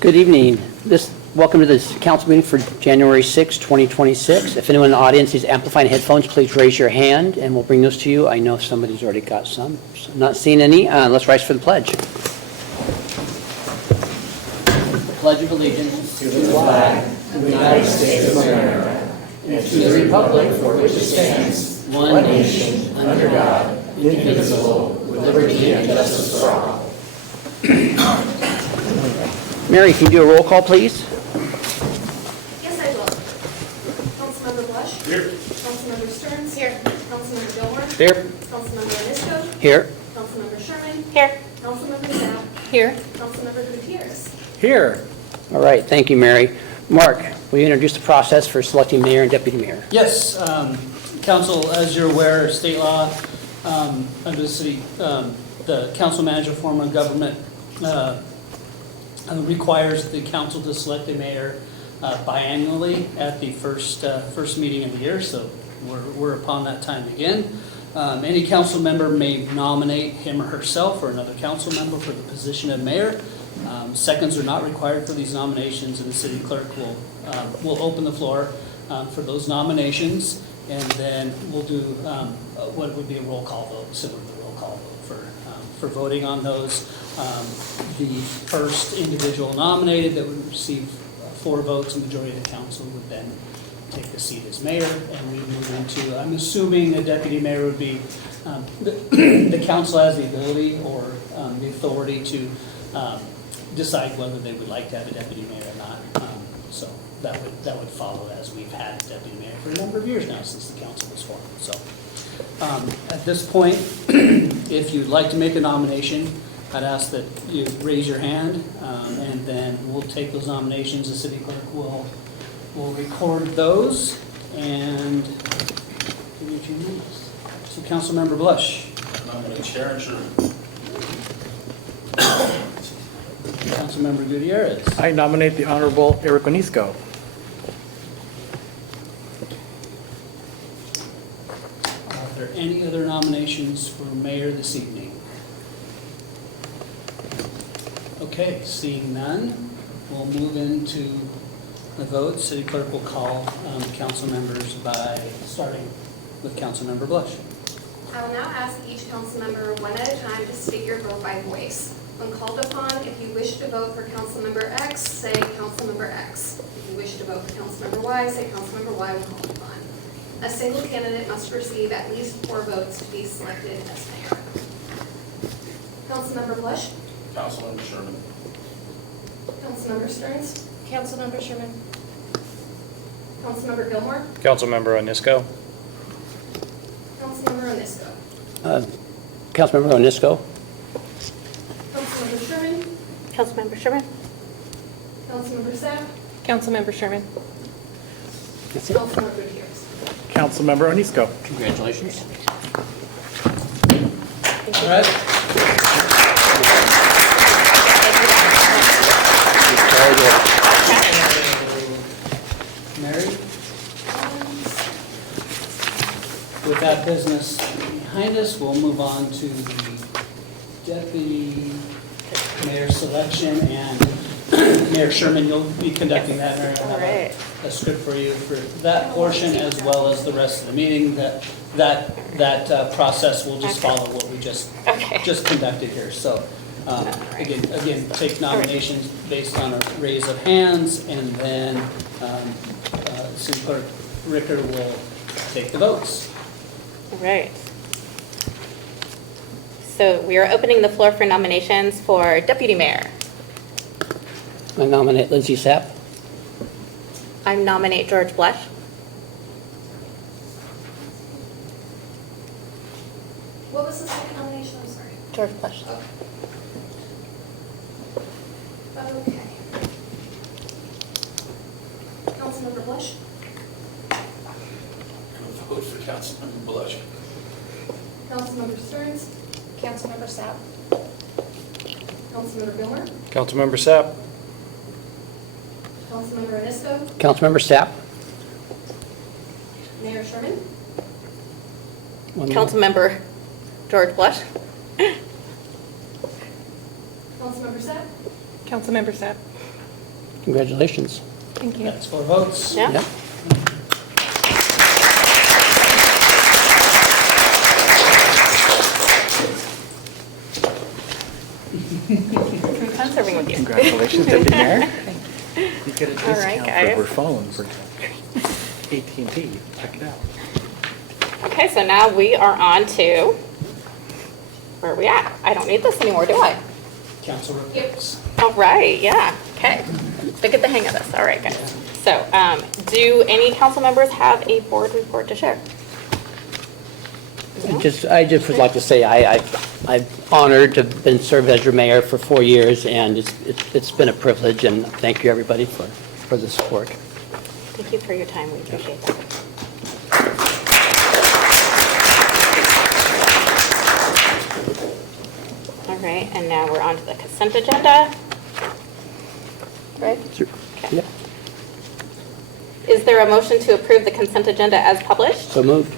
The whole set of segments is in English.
Good evening. Welcome to this council meeting for January 6, 2026. If anyone in the audience is amplifying headphones, please raise your hand and we'll bring those to you. I know somebody's already got some. So not seeing any. Let's rise for the pledge. Pledge of allegiance to the flag of the United States of America and to the republic for which it stands, one nation, under God, indivisible, with liberty and justice for all. Mary, can you do a roll call, please? Yes, I will. Councilmember Blush? Here. Councilmember Stearns? Here. Councilmember Gilmore? Here. Councilmember Anisco? Here. Councilmember Sherman? Here. Councilmember Sapp? Here. Councilmember Gutierrez? Here. All right, thank you, Mary. Mark, will you introduce the process for selecting mayor and deputy mayor? Yes, council, as you're aware, state law, under the city, the council manager form of government requires the council to select a mayor biannually at the first meeting of the year, so we're upon that time again. Any council member may nominate him or herself or another council member for the position of mayor. Seconds are not required for these nominations, and the city clerk will open the floor for those nominations, and then we'll do what would be a roll call vote, similar to the roll call vote for voting on those. The first individual nominated that would receive 4 votes, a majority of the council would then take the seat as mayor, and we move into, I'm assuming a deputy mayor would be, the council has the ability or the authority to decide whether they would like to have a deputy mayor or not. So that would follow, as we've had a deputy mayor for a number of years now since the council was formed. So at this point, if you'd like to make a nomination, I'd ask that you raise your hand, and then we'll take those nominations. The city clerk will record those, and give me a few minutes. So Councilmember Blush. Nominate Sharon Sherman. Councilmember Gutierrez. I nominate the Honorable Eric Onisco. Are there any other nominations for mayor this evening? Okay, seeing none, we'll move into the vote. City clerk will call council members by starting with Councilmember Blush. I will now ask each council member one at a time to state your vote by voice. When called upon, if you wish to vote for Councilmember X, say Councilmember X. If you wish to vote for Councilmember Y, say Councilmember Y when called upon. A single candidate must receive at least 4 votes to be selected as mayor. Councilmember Blush? Councilmember Sherman. Councilmember Stearns? Councilmember Sherman. Councilmember Gilmore? Councilmember Onisco. Councilmember Anisco? Councilmember Onisco. Councilmember Sherman? Councilmember Sherman. Councilmember Sapp? Councilmember Sherman. That's it. Councilmember Gutierrez? Councilmember Onisco. Congratulations. All right. Mary? With that business behind us, we'll move on to the deputy mayor selection, and Mayor Sherman, you'll be conducting that. Mary, I'll have Right. a script for you for that portion as well as the rest of the meeting. That process will just follow what we just conducted here. So again, take nominations based on a raise of hands, and then City Clerk Ricker will take the votes. All right. So we are opening the floor for nominations for deputy mayor. I nominate Lindsay Sapp. I nominate George Blush. What was the second nomination? I'm sorry. George Blush. Okay. Councilmember Blush? I'm going to vote for Councilmember Blush. Councilmember Stearns? Councilmember Sapp? Councilmember Gilmore? Councilmember Sapp. Councilmember Anisco? Councilmember Sapp. Mayor Sherman? One more. Councilmember George Blush. Councilmember Sapp? Councilmember Sapp. Congratulations. Thank you. That's 4 votes. Yeah. Yep. Fun serving with you. Congratulations, Deputy Mayor. You get a All right, discount guys. for phones for AT&T. Check it out. Okay, so now we are on to, where are we at? I don't need this anymore, do I? Council reports. All right, yeah, okay. So get the hang of this, all right, guys. So, do any council members have a board report to share? No? I just would like to say I'm honored to have been served as your mayor for 4 years, and it's been a privilege, and thank you, everybody, for the support. Thank you for your time, we appreciate that. All right, and now we're on to the consent agenda. Right? Okay. Yep. Is there a motion to approve the consent agenda as published? So moved.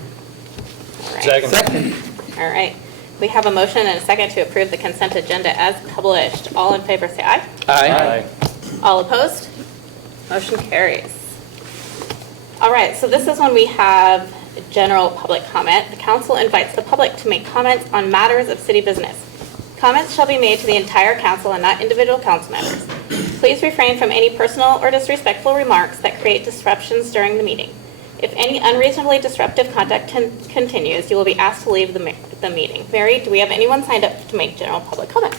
All right. Second. All right. We have a motion and a second to approve the consent agenda as published. All in favor, say aye. Aye. All opposed? Motion carries. All right, so this is when we have general public comment. The council invites the public to make comments on matters of city business. Comments shall be made to the entire council and not individual council members. Please refrain from any personal or disrespectful remarks that create disruptions during the meeting. If any unreasonably disruptive conduct continues, you will be asked to leave the meeting. Mary, do we have anyone signed up to make general public comment?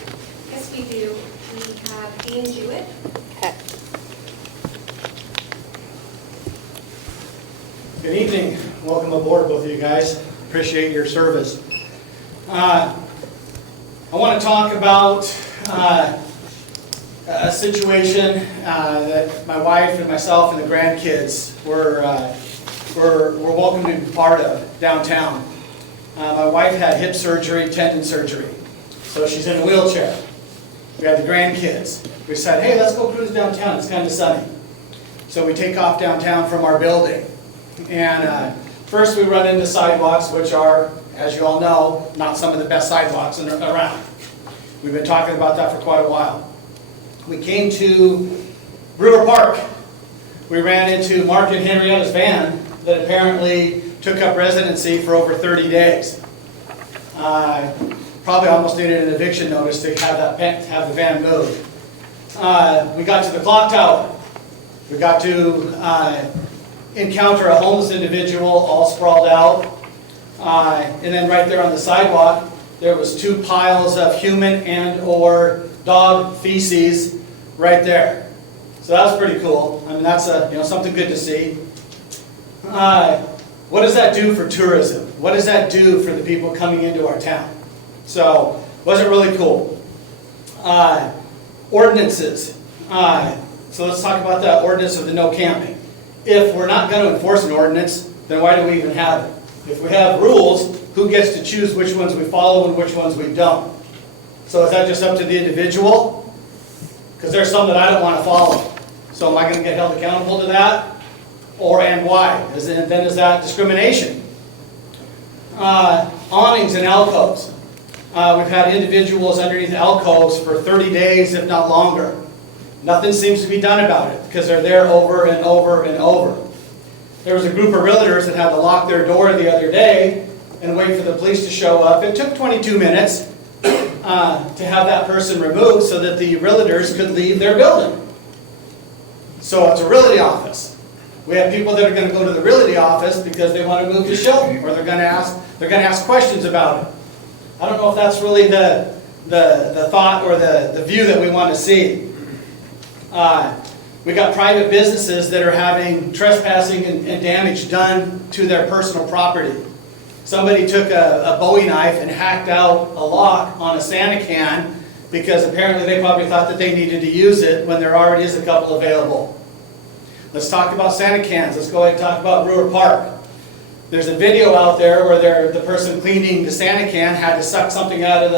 Yes, we do. We have Dean Jewett. Okay. Good evening. Welcome aboard, both of you guys. Appreciate your service. I want to talk about a situation that my wife and myself and the grandkids were welcome to be part of downtown. My wife had hip surgery, tendon surgery, so she's in a wheelchair. We had the grandkids. We said, hey, let's go cruise downtown. It's kind of sunny. So we take off downtown from our building. And first we run into sidewalks, which are, as you all know, not some of the best sidewalks around. We've been talking about that for quite a while. We came to Brewer Park. We ran into Mark and Henrietta's van that apparently took up residency for over 30 days. Probably almost needed an eviction notice to have the van moved. We got to the clock tower. We got to encounter a homeless individual all sprawled out. And then right there on the sidewalk, there was 2 piles of human and or dog feces right there. So that was pretty cool. I mean, that's something good to see. What does that do for tourism? What does that do for the people coming into our town? So, was it really cool? Ordinances. So let's talk about that ordinance of the no camping. If we're not going to enforce an ordinance, then why do we even have it? If we have rules, who gets to choose which ones we follow and which ones we don't? So is that just up to the individual? Because there's some that I don't want to follow. So am I going to get held accountable to that? And why? Then is that discrimination? Awnings and alcoves. We've had individuals underneath alcoves for 30 days, if not longer. Nothing seems to be done about it because they're there over and over and over. There was a group of realtors that had to lock their door the other day and wait for the police to show up. It took 22 minutes to have that person removed so that the realtors could leave their building. So it's a realty office. We have people that are going to go to the realty office because they want to move to Shelton, or they're going to ask questions about it. I don't know if that's really the thought or the view that we want to see. We got private businesses that are having trespassing and damage done to their personal property. Somebody took a Bowie knife and hacked out a lock on a Santa can because apparently they probably thought that they needed to use it when there already is a couple available. Let's talk about Santa cans. Let's go ahead and talk about Brewer Park. There's a video out there where the person cleaning the Santa can had to suck something out of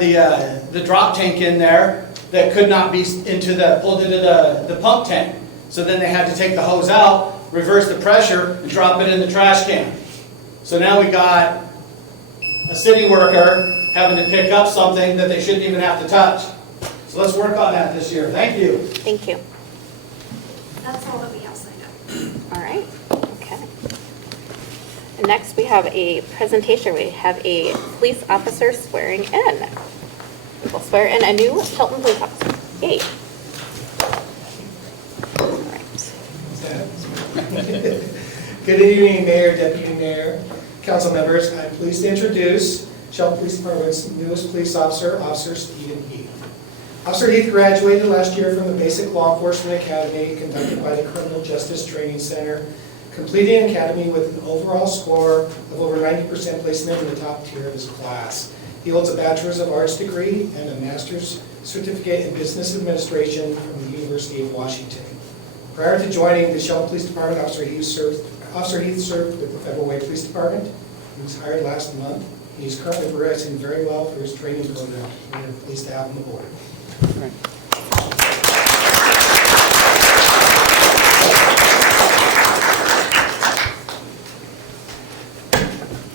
the drop tank in there that could not be pulled into the pump tank. So then they had to take the hose out, reverse the pressure, and drop it in the trash can. So now we got a city worker having to pick up something that they shouldn't even have to touch. So let's work on that this year. Thank you. Thank you. That's all that we have signed up. All right, okay. And next, we have a presentation. We have a police officer swearing in. We will swear in a new Shelton police officer. Yay. All right. Good evening, Mayor, Deputy Mayor, council members. I'm pleased to introduce Shelton Police Department's newest police officer, Officer Stephen Heath. Officer Heath graduated last year from the Basic Law Enforcement Academy conducted by the Criminal Justice Training Center, completing an academy with an overall score of over 90% placement in the top tier of his class. He holds a Bachelor's of Arts degree and a Master's Certificate in Business Administration from the University of Washington. Prior to joining the Shelton Police Department, Officer Heath served with the Federal Way Police Department. He was hired last month. He's currently progressing very well through his training program. We are pleased to have him aboard.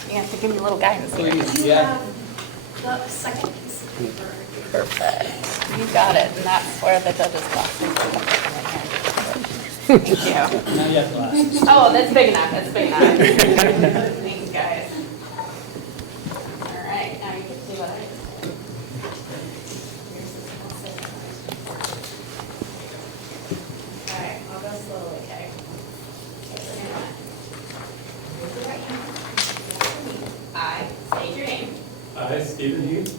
You have to give me a little guidance here. Please, You yeah. have the second piece of paper. Perfect. You got it, and that's where the judge's glasses are. Thank you. Now you have glasses. Oh, that's big enough, that's big enough. Thanks, guys. All right, now you can see what I did. All right, I'll go slowly, okay? Raise your right hand. I state your name. I, Stephen Heath,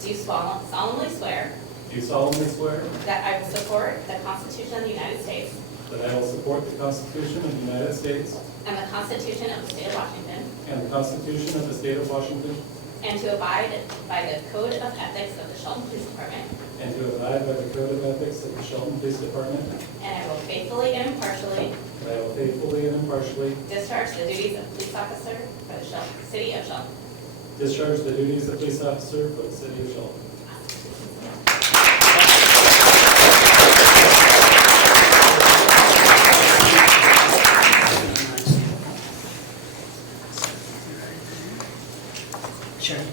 Do solemnly swear do solemnly swear that I will support the Constitution of the United States that I will support the Constitution of the United States and the Constitution of the State of Washington, and the Constitution of the State of Washington, and to abide by the Code of Ethics of the Shelton Police Department, and to abide by the Code of Ethics of the Shelton Police Department, and I will faithfully and impartially and I will faithfully and impartially discharge the duties of police officer for the City of Shelton. discharge the duties of police officer for the City of Shelton. Sharon,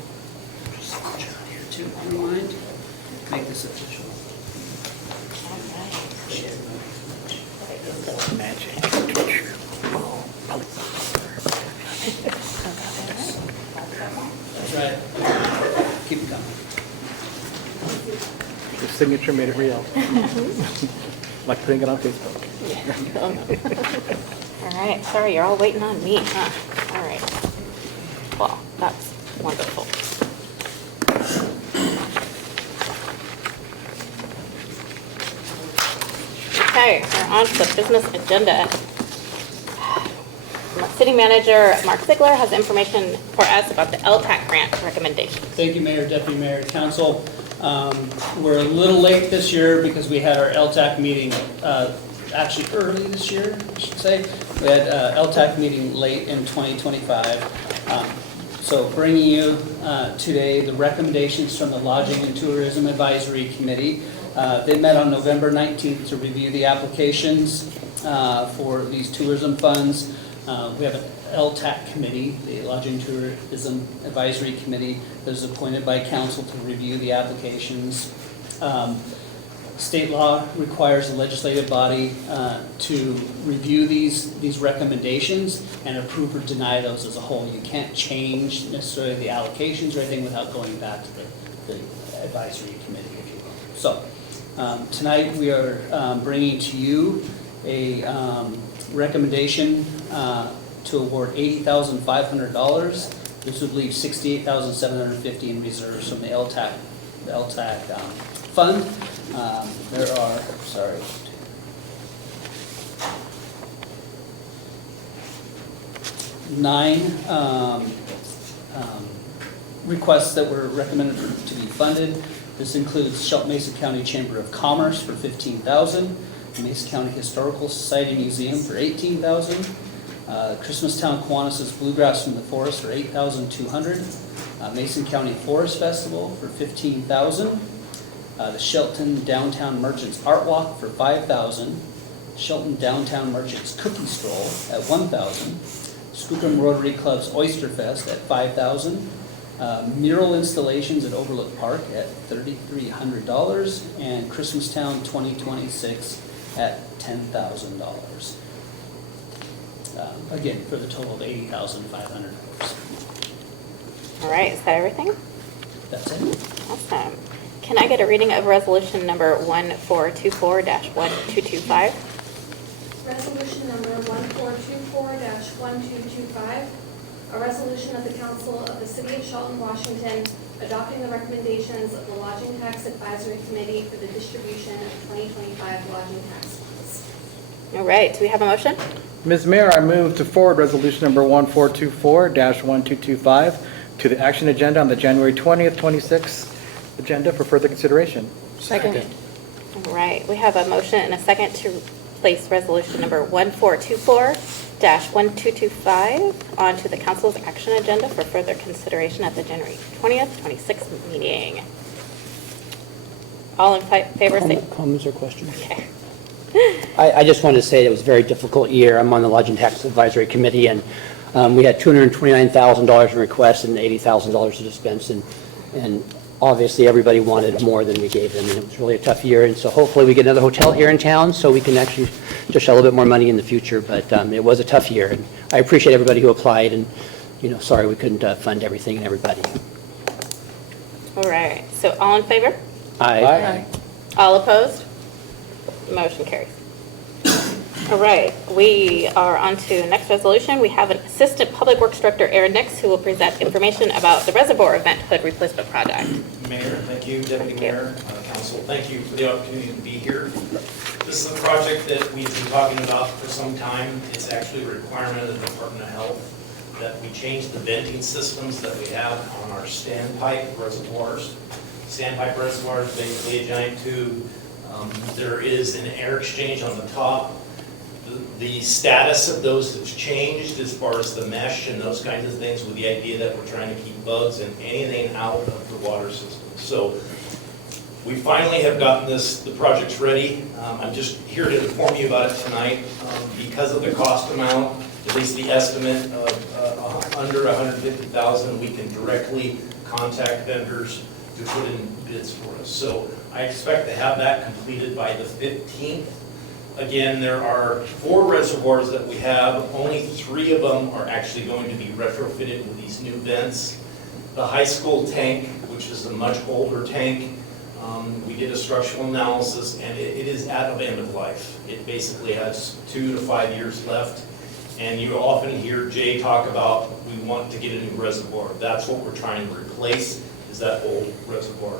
just signature on here too, if you don't mind. Make this official. That's right. Keep it coming. Your signature made it real. Like putting it on Facebook. All right, sorry, you're all waiting on me, huh? All right. Well, that's wonderful. Okay, we're on to the business agenda. City Manager Mark Ziegler has information for us about the LTAC grant recommendations. Thank you, Mayor, Deputy Mayor, Council. We're a little late this year because we had our LTAC meeting, actually early this year, I should say. We had LTAC meeting late in 2025. So bringing you today the recommendations from the Lodging and Tourism Advisory Committee. They met on November 19th to review the applications for these tourism funds. We have an LTAC committee, the Lodging and Tourism Advisory Committee, that is appointed by council to review the applications. State law requires the legislative body to review these recommendations and approve or deny those as a whole. You can't change necessarily the allocations or anything without going back to the advisory committee, if you will. So tonight we are bringing to you a recommendation to award $80,500. This would leave $68,750 in reserves from the LTAC fund. There are, sorry. Nine requests that were recommended to be funded. This includes Shelton Mesa County Chamber of Commerce for $15,000, Mesa County Historical Society Museum for $18,000, Christmastown Kiwanis Bluegrass from the Forest for $8,200, Mason County Forest Festival for $15,000, the Shelton Downtown Merchants Art Walk for $5,000, Shelton Downtown Merchants Cookie Stroll at $1,000, Skookum Rotary Club's Oyster Fest at $5,000, mural installations at Overlook Park at $3,300, and Christmastown 2026 at $10,000. Again, for the total of $80,500. All right, is that everything? That's it. Awesome. Can I get a reading of resolution number 1424-1225? Resolution number 1424-1225, a resolution of the Council of the City of Shelton, Washington, adopting the recommendations of the Lodging Tax Advisory Committee for the distribution of 2025 lodging tax funds. All right, do we have a motion? Ms. Mayor, I move to forward resolution number 1424-1225 to the action agenda on the January 20th, 26th agenda for further consideration. Second. All right, we have a motion and a second to place resolution number 1424-1225 onto the council's action agenda for further consideration at the January 20th, 26th meeting. All in favor, say. Comments or questions? Okay. I just wanted to say it was a very difficult year. I'm on the Lodging Tax Advisory Committee, and we had $229,000 in requests and $80,000 to dispense, and obviously everybody wanted more than we gave them, and it was really a tough year. And so hopefully we get another hotel here in town so we can actually just a little bit more money in the future. But it was a tough year, and I appreciate everybody who applied, and sorry we couldn't fund everything and everybody. All right, so all in favor? Aye. All opposed? Motion carries. All right, we are on to the next resolution. We have an Assistant Public Works Director, Aaron Nix, who will present information about the Reservoir Event Hood Replacement Project. Mayor, thank you, Deputy Mayor, Council, thank you for the opportunity to be here. This is a project that we've been talking about for some time. It's actually a requirement of the Department of Health that we change the venting systems that we have on our standpipe reservoirs. Standpipe reservoir is basically a giant tube. There is an air exchange on the top. The status of those has changed as far as the mesh and those kinds of things, with the idea that we're trying to keep bugs and anything out of the water system. So we finally have gotten the project's ready. I'm just here to inform you about it tonight. Because of the cost amount, at least the estimate of under $150,000, we can directly contact vendors to put in bids for us. So I expect to have that completed by the 15th. Again, there are 4 reservoirs that we have. Only 3 of them are actually going to be retrofitted with these new vents. The high school tank, which is a much older tank, we did a structural analysis, and it is at the end of life. It basically has 2 to 5 years left. And you often hear Jay talk about, we want to get a new reservoir. That's what we're trying to replace, is that old reservoir.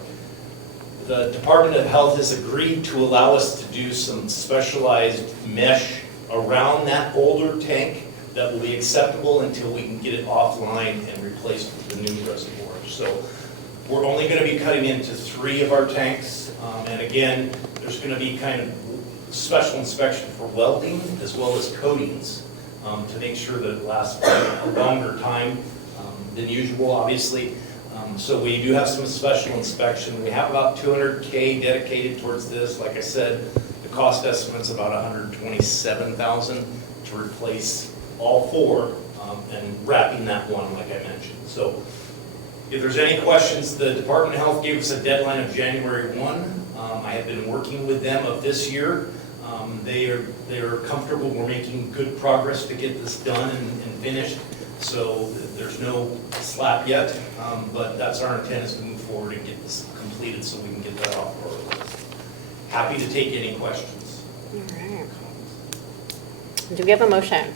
The Department of Health has agreed to allow us to do some specialized mesh around that older tank that will be acceptable until we can get it offline and replaced with the new reservoir. So we're only going to be cutting into 3 of our tanks. And again, there's going to be kind of special inspection for welding as well as coatings to make sure that it lasts a longer time than usual, obviously. So we do have some special inspection. We have about $200K dedicated towards this. Like I said, the cost estimate's about $127,000 to replace all 4 and wrapping that one, like I mentioned. So if there's any questions, the Department of Health gave us a deadline of January 1. I have been working with them of this year. They are comfortable. We're making good progress to get this done and finished. So there's no slap yet, but that's our intent, is to move forward and get this completed so we can get that off our list. Happy to take any questions. All right. Do we have a motion?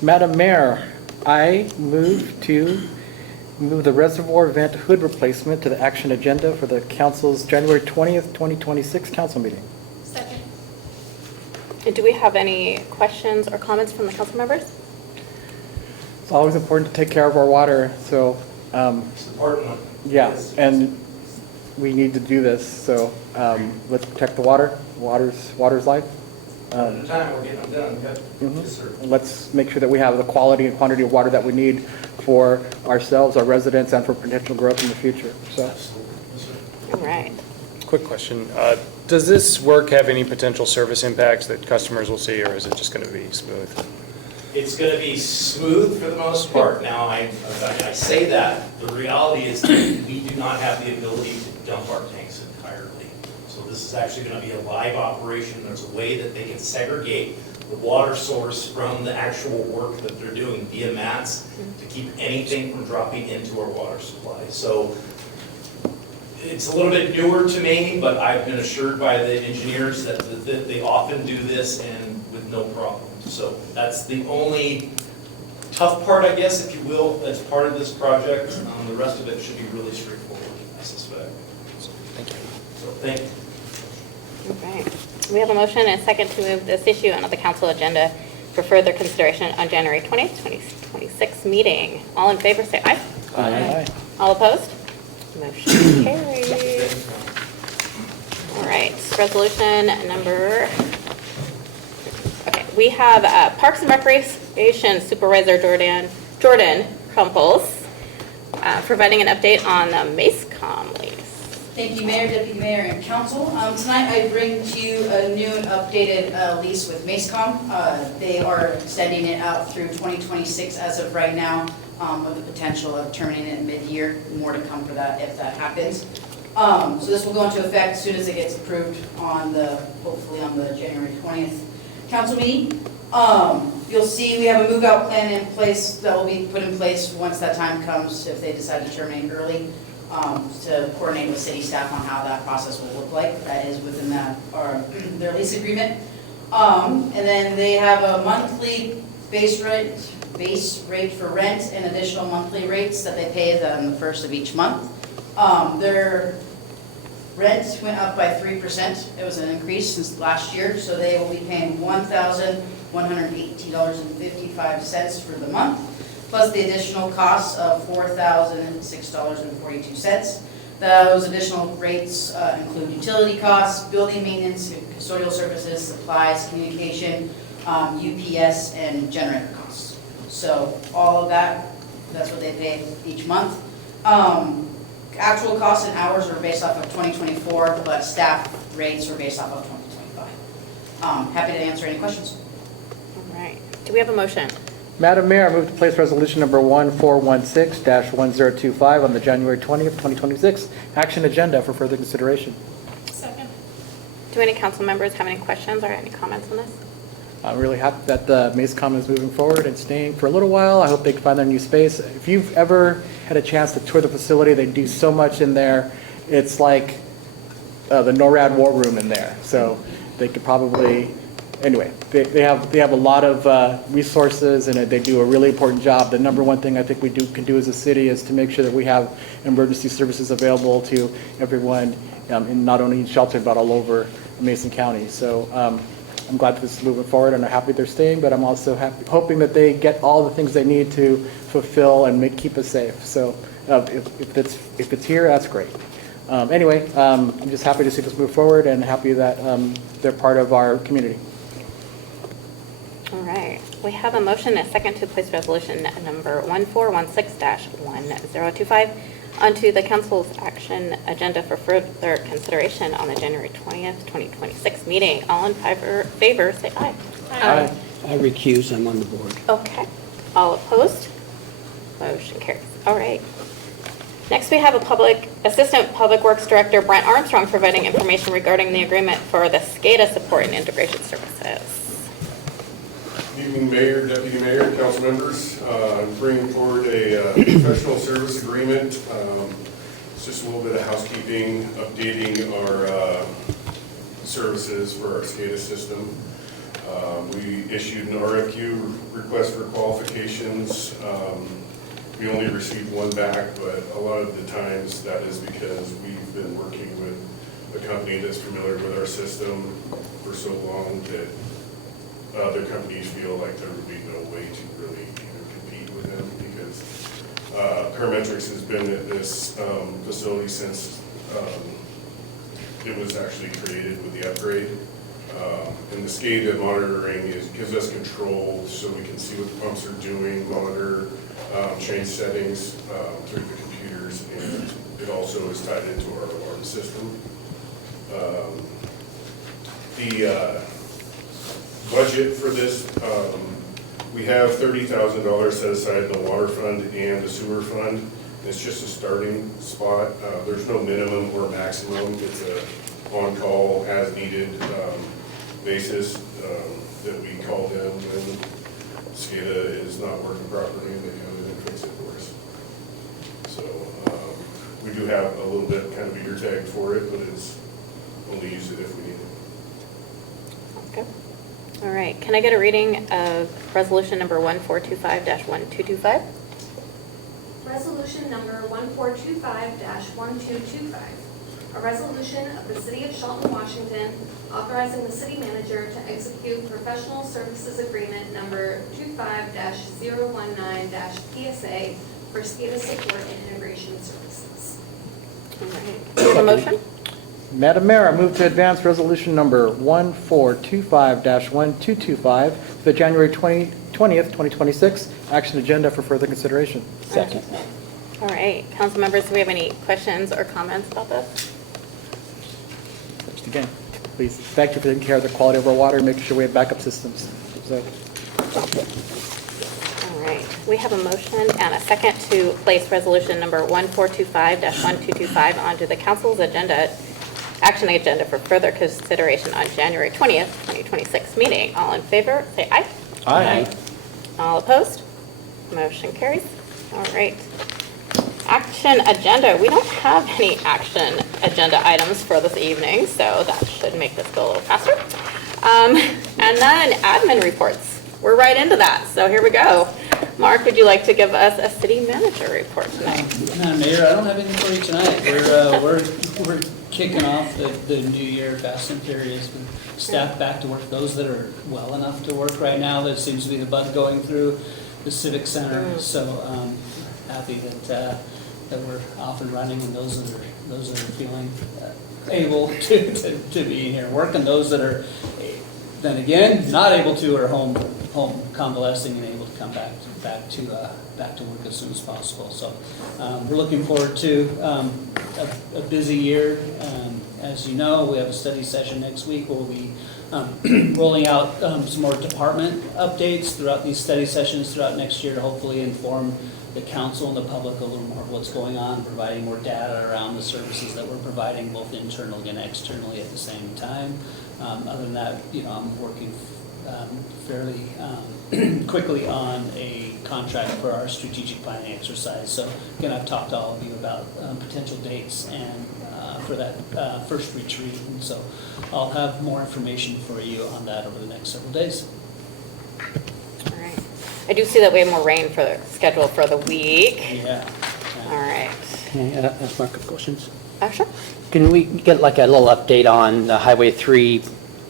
Madam Mayor, I move the reservoir vent hood replacement to the action agenda for the council's January 20th, 2026 council meeting. Second. Do we have any questions or comments from the council members? It's always important to take care of our water, so, It's important. yeah, Yes. and we need to do this, so let's protect the water. Water's life. One at a time, we're getting them done. Yep. Mhm. Yes, sir. Let's make sure that we have the quality and quantity of water that we need for ourselves, our residents, and for potential growth in the future, so. Absolutely. Yes, sir. All right. Quick question. Does this work have any potential service impacts that customers will see, or is it just going to be smooth? It's going to be smooth for the most part. Now, I say that, the reality is we do not have the ability to dump our tanks entirely. So this is is actually going to be a live operation. There's a way that they can segregate the water source from the actual work that they're doing via mats to keep anything from dropping into our water supply. So it's a little bit newer to me, but I've been assured by the engineers that they often do this and with no problem. So that's the only tough part, I guess, if you will, that's part of this project. The rest of it should be really straightforward, I suspect. Thank you. So thank you. Okay. We have a motion and a second to move this issue onto the council agenda for further consideration on January 20th, 2026 meeting. All in favor, say aye. Aye. All opposed? Motion carries. All right, resolution number, okay, we have Parks and Recreation Supervisor Jordan Crumples providing an update on the MACECOM lease. Thank you, Mayor, Deputy Mayor, and Council. Tonight I bring to you a new and updated lease with MACECOM. They are extending it out through 2026 as of right now, with the potential of terminating it mid-year. More to come for that if that happens. So this will go into effect as soon as it gets approved on hopefully on the January 20th council meeting. You'll see we have a move-out plan in place that will be put in place once that time comes, if they decide to terminate early, to coordinate with city staff on how that process will look like. That is within their lease agreement. And then they have a monthly base rate for rent and additional monthly rates that they pay on the first of each month. Their rent went up by 3%. It was an increase since last year, so they will be paying $1,118.55 for the month, plus the additional costs of $4,006.42. Those additional rates include utility costs, building maintenance, custodial services, supplies, communication, UPS, and generator costs. So all of that's what they pay each month. Actual costs and hours are based off of 2024, but staff rates are based off of 2025. Happy to answer any questions. All right, do we have a motion? Madam Mayor, I move to place resolution number 1416-1025 on the January 20th, 2026 action agenda for further consideration. Second. Do any council members have any questions or any comments on this? I'm really happy that the MACECOM is moving forward and staying for a little while. I hope they can find their new space. If you've ever had a chance to tour the facility, they do so much in there. It's like the NORAD war room in there. So they could probably, anyway, they have a lot of resources, and they do a really important job. The number one thing I think we can do as a city is to make sure that we have emergency services available to everyone, in not only in Shelton, but all over Mason County. So I'm glad that this is moving forward, and I'm happy they're staying, but I'm also hoping that they get all the things they need to fulfill and keep us safe. So if it's here, that's great. Anyway, I'm just happy to see this move forward and happy that they're part of our community. All right, we have a motion and a second to place resolution number 1416-1025 onto the council's action agenda for further consideration on the January 20th, 2026 meeting. All in favor, say aye. Aye. I recuse, I'm on the board. Okay. All opposed? Motion carries. All right. Next, we have Assistant Public Works Director Brent Armstrong providing information regarding the agreement for the SCADA support and integration services. Good evening, Mayor, Deputy Mayor, council members. I'm bringing forward a professional service agreement. It's just a little bit of housekeeping, updating our services for our SCADA system. We issued an RFQ, request for qualifications. We only received one back, but a lot of the times that is because we've been working with a company that's familiar with our system for so long that other companies feel like there would be no way to really compete with them, because Parametrics has been at this facility since it was actually created with the upgrade. And the SCADA monitoring gives us control, so we can see what the pumps are doing, monitor, change settings through the computers, and it also is tied into our alarm system. The budget for this, we have $30,000 set aside in the water fund and the sewer fund. It's just a starting spot. There's no minimum or maximum. It's on-call as needed basis that we call them when SCADA is not working properly and they come in and fix it for us. So we do have a little bit kind of ear tag for it, but it's only use it if we need it. Okay. All right, can I get a reading of resolution number 1425-1225? Resolution number 1425-1225. A resolution of the City of Shelton, Washington, authorizing the city manager to execute professional services agreement number 25-019-PSA for SCADA support and integration services. All right. Do you have a motion? Madam Mayor, I move to advance resolution number 1425-1225 to the January 20th, 2026 action agenda for further consideration. Second. All right, council members, do we have any questions or comments about this? Just again, please, thank you for taking care of the quality of our water and making sure we have backup systems. So, All right, we have a motion and a second to place resolution number 1425-1225 onto the council's action agenda for further consideration on January 20th, 2026 meeting. All in favor, say aye. Aye. All opposed? Motion carries. All right. Action agenda. We don't have any action agenda items for this evening, so that should make this go a little faster. And then admin reports. We're right into that, so here we go. Mark, would you like to give us a city manager report tonight? Madam Mayor, I don't have anything for you tonight. We're kicking off the new year fast and furious with staff back to work. Those that are well enough to work right now, that seems to be the buzz going through the Civic Center. So happy that we're off and running, and those that are feeling able to be in here working. Those that are then again not able to are home convalescing and able to come back to work as soon as possible. So we're looking forward to a busy year. As you know, we have a study session next week. We'll be rolling out some more department updates throughout these study sessions throughout next year to hopefully inform the council and the public a little more of what's going on, providing more data around the services that we're providing both internally and externally at the same time. Other than that, I'm working fairly quickly on a contract for our strategic planning exercise. So again, I've talked to all of you about potential dates and for that first retreat, and so I'll have more information for you on that over the next several days. All right. I do see that we have more rain scheduled for the week. Yeah. All right. Can I ask Mark a couple questions? Sure. Can we get like a little update on the Highway 3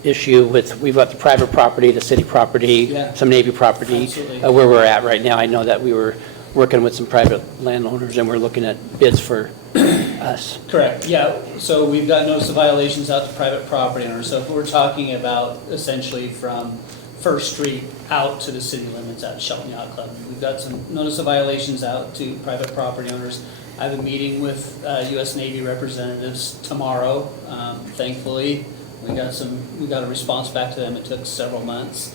issue we've got the private property, the city property, Yeah. some Navy property, Absolutely. Where we're at right now? I know that we were working with some private landowners and we're looking at bids for us. Correct, yeah. So we've got notice of violations out to private property owners. So if we're talking about essentially from First Street out to the city limits at Shelton Yacht Club, we've got some notice of violations out to private property owners. I have a meeting with U.S. Navy representatives tomorrow. Thankfully, we got a response back to them. It took several months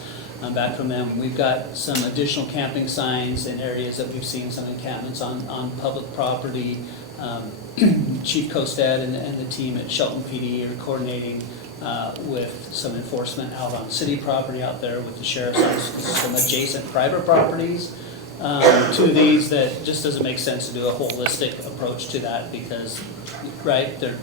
back from them. We've got some additional camping signs in areas that we've seen some encampments on public property. Chief Costad and the team at Shelton PD are coordinating with some enforcement out on city property out there with the sheriff's office, some adjacent private properties to these that just doesn't make sense to do a holistic approach to that because, right, they're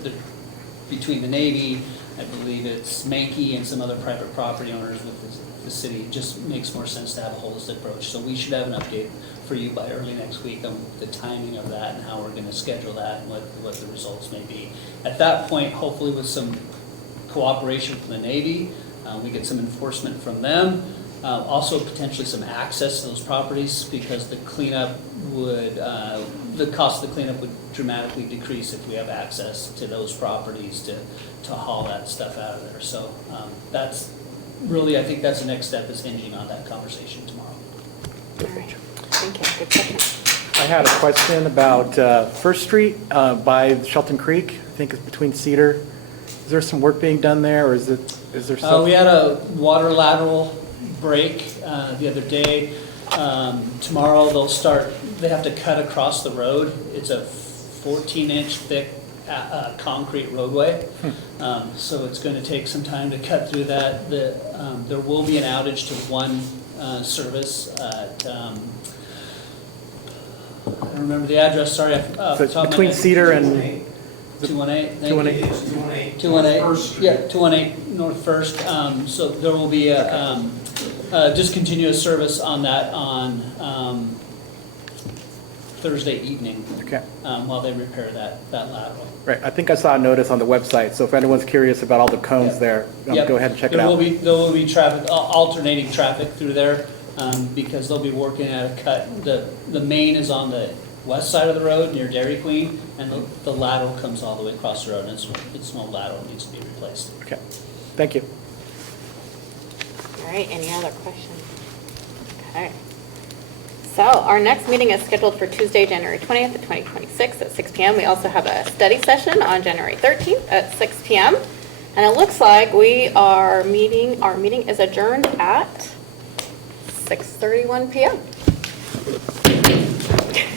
between the Navy, I believe it's Mankey and some other private property owners with the city. It just makes more sense to have a holistic approach. So we should have an update for you by early next week on the timing of that and how we're going to schedule that and what the results may be. At that point, hopefully with some cooperation from the Navy, we get some enforcement from them. Also potentially some access to those properties because the cleanup would, the cost of the cleanup would dramatically decrease if we have access to those properties to haul that stuff out of there. So that's really, I think that's the next step is hinging on that conversation tomorrow. All right. Thank you. Good question. I had a question about First Street by Shelton Creek. I think it's between Cedar. Is there some work being done there, or is there something? We had a water lateral break the other day. Tomorrow they have to cut across the road. It's a 14-inch thick concrete roadway. So it's going to take some time to cut through that. There will be an outage to one service at, I don't remember the address, sorry. off the So top of my between head. Cedar and 218, thank you. 218. It's 218. 218, yeah, 218 North First. So there will be a discontinuous service on that on Thursday evening Okay. while they repair that lateral. Right, I think I saw a notice on the website, so if anyone's curious about all the cones there, Yep. go ahead and check it There will out. be traffic, alternating traffic through there because they'll be working at a cut. The main is on the west side of the road near Dairy Queen, and the lateral comes all the way across the road, and it's no lateral, it needs to be replaced. Okay, thank you. All right, any other questions? Okay. So our next meeting is scheduled for Tuesday, January 20th, 2026 at 6 p.m. We also have a study session on January 13th at 6 p.m. And it looks like our meeting is adjourned at 6:31 p.m.